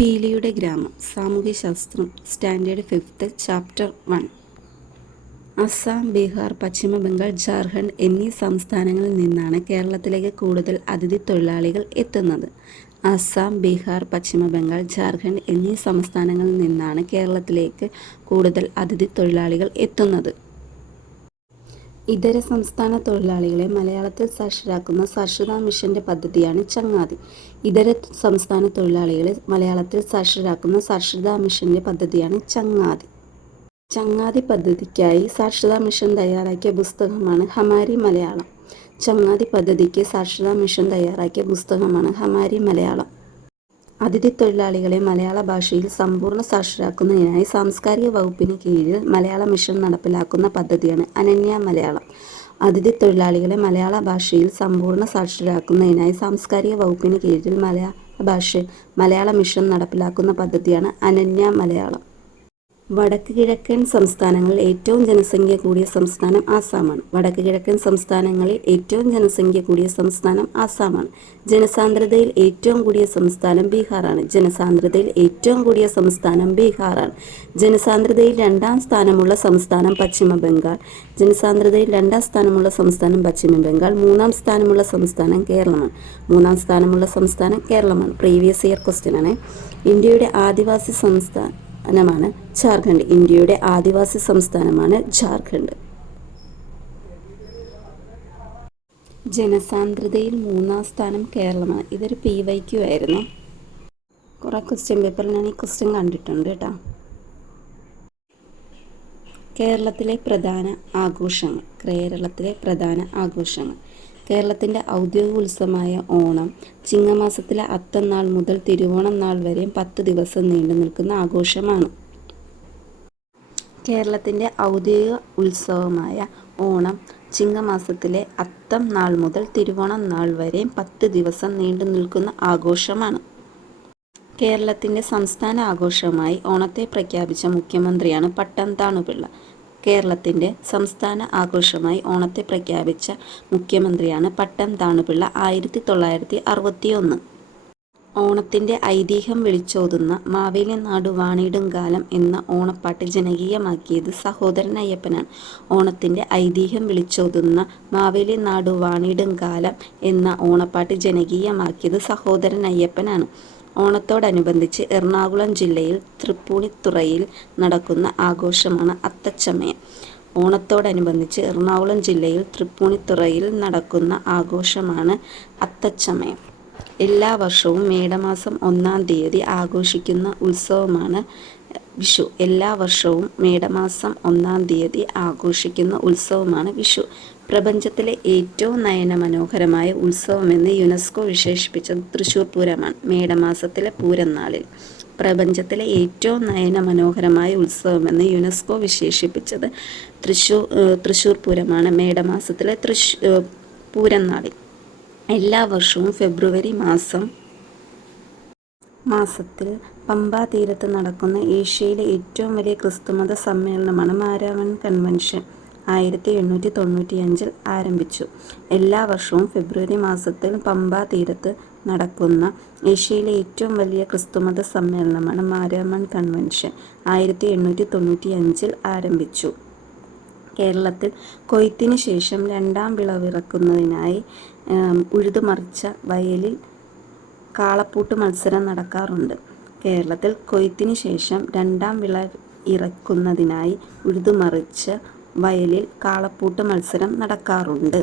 പീലിയുടെ ഗ്രാമം. സാമൂഹ്യശാസ്ത്രം. Standard 5th. Chapter 1. Assam, Bihar, Paschima Bangal, Jharkhand എന്നീ സംസ്ഥാനങ്ങളിൽ നിന്നാണ് കേരളത്തിലേക്ക് കൂടുതൽ അതിഥി തൊഴിലാളികൾ എത്തുന്നത്. അസം, ബീഹാർ, പശ്ചിമ ബംഗാൾ, ജാർഖണ്ഡ് എന്നീ സംസ്ഥാനങ്ങളിൽ നിന്നാണ് കേരളത്തിലേക്ക് കൂടുതൽ അതിഥി തൊഴിലാളികൾ എത്തുന്നത്. ഇതര സംസ്ഥാന തൊഴിലാളികളെ മലയാളത്തിൽ സാക്ഷരരാക്കുന്ന സാക്ഷരതാ മിഷന്റെ പദ്ധതിയാണ് ചങ്ങാതി. ഇതര സംസ്ഥാന തൊഴിലാളികളെ മലയാളത്തിൽ സാക്ഷരരാക്കുന്ന സാക്ഷരതാ മിഷന്റെ പദ്ധതിയാണ് ചങ്ങാതി. ചങ്ങാതി പദ്ധതിക്കായി സാക്ഷരതാ മിഷൻ തയ്യാറാക്കിയ പുസ്തകമാണ് ഹമാരി മലയാളം. ചങ്ങാതി പദ്ധതിക്ക് സാക്ഷരതാ മിഷൻ തയ്യാറാക്കിയ പുസ്തകമാണ് ഹമാരി മലയാളം. അതിഥി തൊഴിലാളികളെ മലയാള ഭാഷയിൽ സമ്പൂർണ്ണ സാക്ഷരരാക്കുന്നതിനായി സാംസ്കാരിക വകുപ്പിന് കീഴിൽ മലയാള മിഷൻ നടപ്പിലാക്കുന്ന പദ്ധതിയാണ് അനന്യ മലയാളം. അതിഥി തൊഴിലാളികളെ മലയാള ഭാഷയിൽ സമ്പൂർണ്ണ സാക്ഷരരാക്കുന്നതിനായി സാംസ്കാരിക വകുപ്പിന് കീഴിൽ മലയാള മിഷൻ നടപ്പിലാക്കുന്ന പദ്ധതിയാണ് അനന്യ മലയാളം. വടക്ക് കിഴക്കൻ സംസ്ഥാനങ്ങളിൽ ഏറ്റവും ജനസംഖ്യ കൂടിയ സംസ്ഥാനം ആസാമാണ്. വടക്ക് കിഴക്കൻ സംസ്ഥാനങ്ങളിൽ ഏറ്റവും ജനസംഖ്യ കൂടിയ സംസ്ഥാനം ആസാമാണ്. ജനസാന്ദ്രതയിൽ ഏറ്റവും കൂടിയ സംസ്ഥാനം ബീഹാറാണ്. ജനസാന്ദ്രതയിൽ ഏറ്റവും കൂടിയ സംസ്ഥാനം ബീഹാറാണ്. ജനസാന്ദ്രതയിൽ രണ്ടാം സ്ഥാനമുള്ള സംസ്ഥാനം പശ്ചിമ ബംഗാൾ. ജനസാന്ദ്രതയിൽ രണ്ടാം സ്ഥാനമുള്ള സംസ്ഥാനം പശ്ചിമ ബംഗാൾ. മൂന്നാം സ്ഥാനമുള്ള സംസ്ഥാനം കേരളമാണ്. മൂന്നാം സ്ഥാനമുള്ള സംസ്ഥാനം കേരളമാണ്. പ്രീവിയസ് ഇയർ ക്വസ്റ്റ്യൻ ആണ്. ഇന്ത്യയുടെ ആദിവാസി സംസ്ഥാനമാണ് ജാർഖണ്ഡ്. ഇന്ത്യയുടെ ആദിവാസി സംസ്ഥാനമാണ് ജാർഖണ്ഡ്. ജനസാന്ദ്രതയിൽ മൂന്നാം സ്ഥാനം കേരളമാണ്. ഇതൊരു PYQ ആയിരുന്നു. കുറേ ക്വസ്റ്റ്യൻ പേപ്പറിൽ ഞാൻ ഈ ക്വസ്റ്റ്യൻ കണ്ടിട്ടുണ്ട് കേട്ടോ. കേരളത്തിലെ പ്രധാന ആഘോഷങ്ങൾ. കേരളത്തിൻ്റെ ഔദ്യോഗിക ഉത്സവമായ ഓണം ചിങ്ങമാസത്തിലെ അത്തം നാൾ മുതൽ തിരുവോണം നാൾ വരെ 10 ദിവസം നീണ്ടു നിൽക്കുന്ന ആഘോഷമാണ്. കേരളത്തിൻ്റെ ഔദ്യോഗിക ഉത്സവമായ ഓണം ചിങ്ങമാസത്തിലെ അത്തം നാൾ മുതൽ തിരുവോണം നാൾ വരെ 10 ദിവസം നീണ്ടു നിൽക്കുന്ന ആഘോഷമാണ്. കേരളത്തിൻ്റെ സംസ്ഥാന ആഘോഷമായി ഓണത്തെ പ്രഖ്യാപിച്ച മുഖ്യമന്ത്രിയാണ് പട്ടം താണുപിള്ള. കേരളത്തിൻ്റെ സംസ്ഥാന ആഘോഷമായി ഓണത്തെ പ്രഖ്യാപിച്ച മുഖ്യമന്ത്രിയാണ് പട്ടം താണുപിള്ള. 1961. ഓണത്തിൻ്റെ ഐതിഹ്യം വിളിച്ചോതുന്ന മാവേലി നാടു വാണിടും കാലം എന്ന ഓണപ്പാട്ട് ജനകീയമാക്കിയത് സഹോദരൻ അയ്യപ്പനാണ്. ഓണത്തിൻ്റെ ഐതിഹ്യം വിളിച്ചോതുന്ന മാവേലി നാടു വാണിടും കാലം എന്ന ഓണപ്പാട്ട് ജനകീയമാക്കിയത് സഹോദരൻ അയ്യപ്പനാണ്. ഓണത്തോടനുബന്ധിച്ച് എറണാകുളം ജില്ലയിൽ തൃപ്പൂണിത്തുറയിൽ നടക്കുന്ന ആഘോഷമാണ് അത്തച്ചമയം. ഓണത്തോടനുബന്ധിച്ച് എറണാകുളം ജില്ലയിൽ തൃപ്പൂണിത്തുറയിൽ നടക്കുന്ന ആഘോഷമാണ് അത്തച്ചമയം. എല്ലാ വർഷവും മേടമാസം 1-ാം തീയതി ആഘോഷിക്കുന്ന ഉത്സവമാണ് വിഷു. എല്ലാ വർഷവും മേടമാസം 1-ാം തീയതി ആഘോഷിക്കുന്ന ഉത്സവമാണ് വിഷു. പ്രപഞ്ചത്തിലെ ഏറ്റവും നയനമനോഹരമായ ഉത്സവമെന്ന് യുനെസ്കോ വിശേഷിപ്പിച്ചത് തൃശ്ശൂർ പൂരമാണ്. മേടമാസത്തിലെ പൂരം നാളിൽ പ്രപഞ്ചത്തിലെ ഏറ്റവും നയനമനോഹരമായ ഉത്സവമെന്ന് യുനെസ്കോ വിശേഷിപ്പിച്ചത് തൃശ്ശൂർ പൂരമാണ്. മേടമാസത്തിലെ പൂരം നാളിൽ എല്ലാ വർഷവും ഫെബ്രുവരി മാസത്തിൽ പമ്പാ തീരത്ത് നടക്കുന്ന ഏഷ്യയിലെ ഏറ്റവും വലിയ ക്രിസ്തുമത സമ്മേളനമാണ് മാരാമൺ കൺവെൻഷൻ. 1895 ആരംഭിച്ചു. എല്ലാ വർഷവും ഫെബ്രുവരി മാസത്തിൽ പമ്പാ തീരത്ത് നടക്കുന്ന ഏഷ്യയിലെ ഏറ്റവും വലിയ ക്രിസ്തുമത സമ്മേളനമാണ് മാരാമൺ കൺവെൻഷൻ. 1895 ആരംഭിച്ചു. കേരളത്തിൽ കൊയ്ത്തിന് ശേഷം രണ്ടാം വിളവിറക്കുന്നതിനായി ഉഴുതുമറിച്ച വയലിൽ കാളപ്പൂട്ട് മത്സരം നടക്കാറുണ്ട്. കേരളത്തിൽ കൊയ്ത്തിന് ശേഷം രണ്ടാം വിളവിറക്കുന്നതിനായി ഉഴുതുമറിച്ച വയലിൽ കാളപ്പൂട്ട് മത്സരം നടക്കാറുണ്ട്.